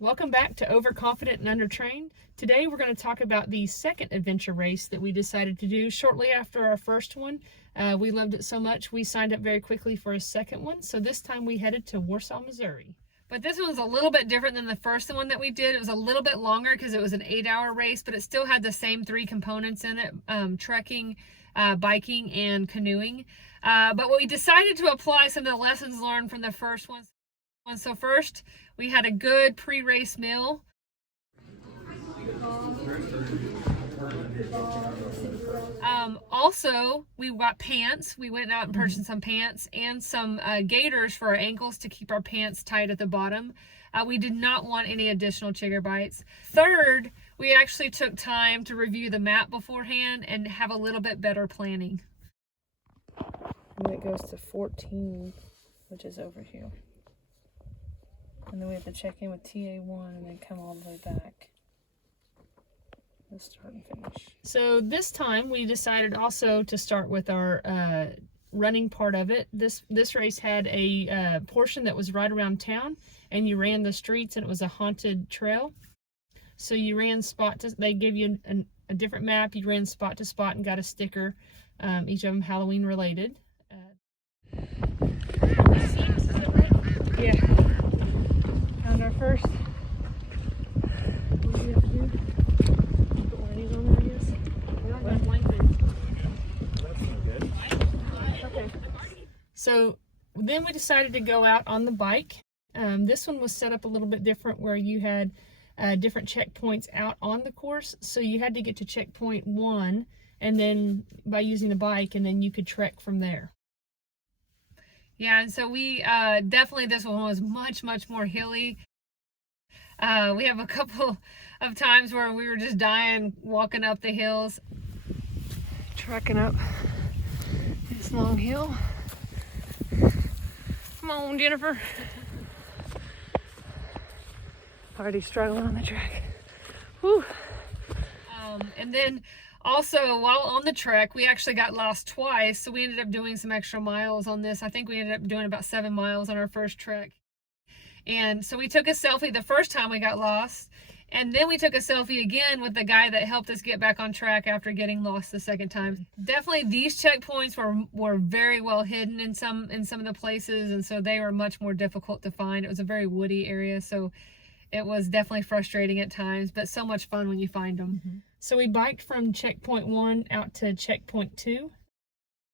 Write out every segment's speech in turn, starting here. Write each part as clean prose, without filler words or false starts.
Welcome back to Overconfident and Undertrained. Today we're going to talk about the second adventure race that we decided to do shortly after our first one. We loved it so much we signed up very quickly for a second one. So this time we headed to Warsaw, Missouri. But this one was a little bit different than the first one that we did. It was a little bit longer because it was an 8-hour race, but it still had the same 3 components in it, trekking, biking, and canoeing. But we decided to apply some of the lessons learned from the first one. So first, we had a good pre-race meal. Also, we got pants. We went out and purchased some pants and some gaiters for our ankles to keep our pants tight at the bottom. We did not want any additional chigger bites. Third, we actually took time to review the map beforehand and have a little bit better planning. And it goes to 14, which is over here. And then we have to check in with TA1 and then come all the way back. Let's start and finish. So this time we decided also to start with our running part of it. This race had a portion that was right around town, and you ran the streets, and it was a haunted trail. So you ran they gave you a different map. You ran spot to spot and got a sticker, each of them Halloween related. Yeah. On our first, what do you have to do? Put one of these on there, I guess. Okay. So then we decided to go out on the bike. This one was set up a little bit different, where you had different checkpoints out on the course. So you had to get to checkpoint 1, and then by using the bike, and then you could trek from there. Yeah, and so we definitely, this one was much more hilly. We have a couple of times where we were just dying walking up the hills. Trekking up this long hill. Come on, Jennifer. Already struggling on the track. Whew. And then also, while on the trek, we actually got lost twice, so we ended up doing some extra miles on this. I think we ended up doing about 7 miles on our first trek. And so we took a selfie the first time we got lost, and then we took a selfie again with the guy that helped us get back on track after getting lost the second time. Definitely these checkpoints were very well hidden in some of the places, and so they were much more difficult to find. It was a very woody area, so it was definitely frustrating at times, but so much fun when you find them. Mm-hmm. So we biked from checkpoint 1 out to checkpoint 2.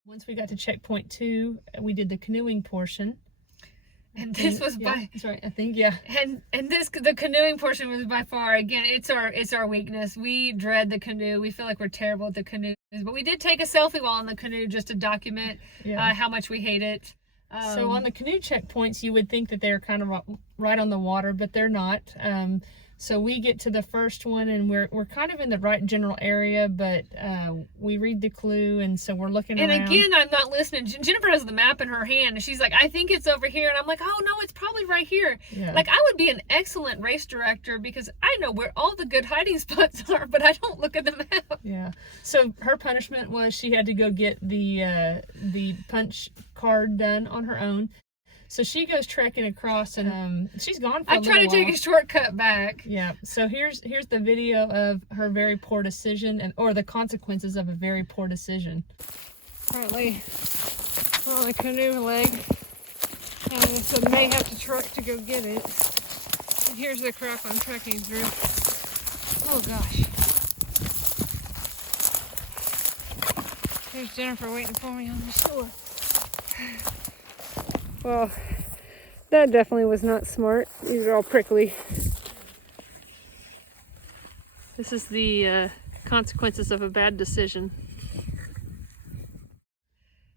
Once we got to checkpoint 2, we did the canoeing portion. And this was the canoeing portion was by far, again, it's our weakness. We dread the canoe. We feel like we're terrible at the canoe. But we did take a selfie while on the canoe just to document how much we hate it. So on the canoe checkpoints, you would think that they're kind of right on the water, but they're not. So we get to the first one, and we're kind of in the right general area, but we read the clue, and so we're looking around. And again, I'm not listening. Jennifer has the map in her hand, and she's like, I think it's over here. And I'm like, oh, no, it's probably right here. Yeah. Like, I would be an excellent race director because I know where all the good hiding spots are, but I don't look at the map. Yeah. So her punishment was she had to go get the punch card done on her own. So she goes trekking across, and she's gone for a little while. I try to take a shortcut back. Yeah. So here's the video of her very poor decision, or the consequences of a very poor decision. Currently on the canoe leg, and so may have to truck to go get it. And here's the crap I'm trekking through. Oh gosh. Here's Jennifer waiting for me on the shore. Well, that definitely was not smart. These are all prickly. This is the consequences of a bad decision.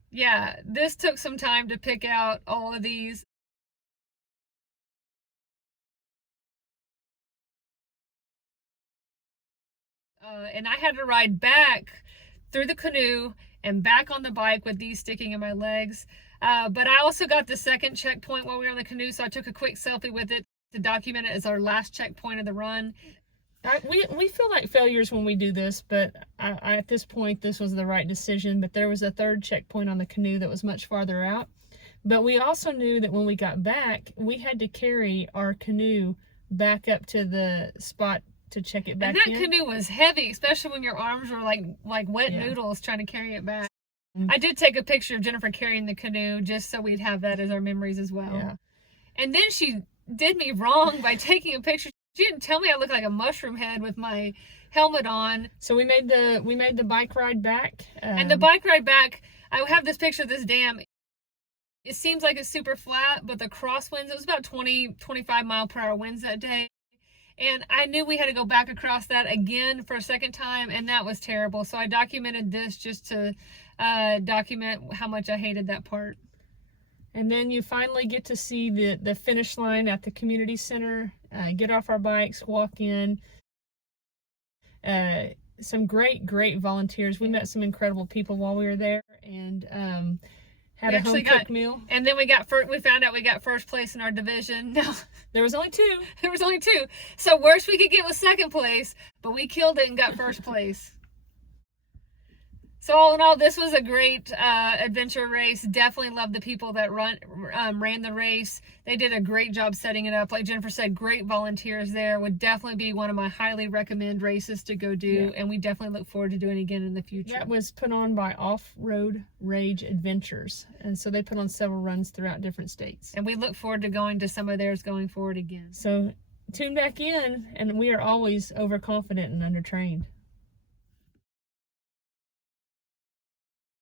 Yeah, this took some time to pick out all of these. And I had to ride back through the canoe and back on the bike with these sticking in my legs. But I also got the second checkpoint while we were on the canoe, so I took a quick selfie with it to document it as our last checkpoint of the run. We feel like failures when we do this, but at this point, this was the right decision. But there was a third checkpoint on the canoe that was much farther out. But we also knew that when we got back, we had to carry our canoe back up to the spot to check it back and that in. canoe was heavy, especially when your arms were like wet noodles trying to carry it back. I did take a picture of Jennifer carrying the canoe just so we'd have that as our memories as well. Yeah. And then she did me wrong by taking a picture. She didn't tell me I looked like a mushroom head with my helmet on. So we made the bike ride back. And the bike ride back, I have this picture of this dam. It seems like it's super flat, but the crosswinds, it was about 20-25 mile per hour winds that day. And I knew we had to go back across that again for a second time, and that was terrible. So I documented this just to document how much I hated that part. And then you finally get to see the finish line at the community center, get off our bikes, walk in. Some great volunteers. We met some incredible people while we were there, and had a home-cooked meal. And then we found out we got first place in our division. No, there was only two. There was only two. So worst we could get was second place, but we killed it and got first place. So all in all, this was a great adventure race. Definitely love the people that ran the race. They did a great job setting it up. Like Jennifer said, great volunteers there. Would definitely be one of my highly recommend races to go do. Yeah. And we definitely look forward to doing it again in the future. That was put on by Off-Road Rage Adventures. And so they put on several runs throughout different states. And we look forward to going to some of theirs going forward again. So tune back in, and we are always overconfident and undertrained.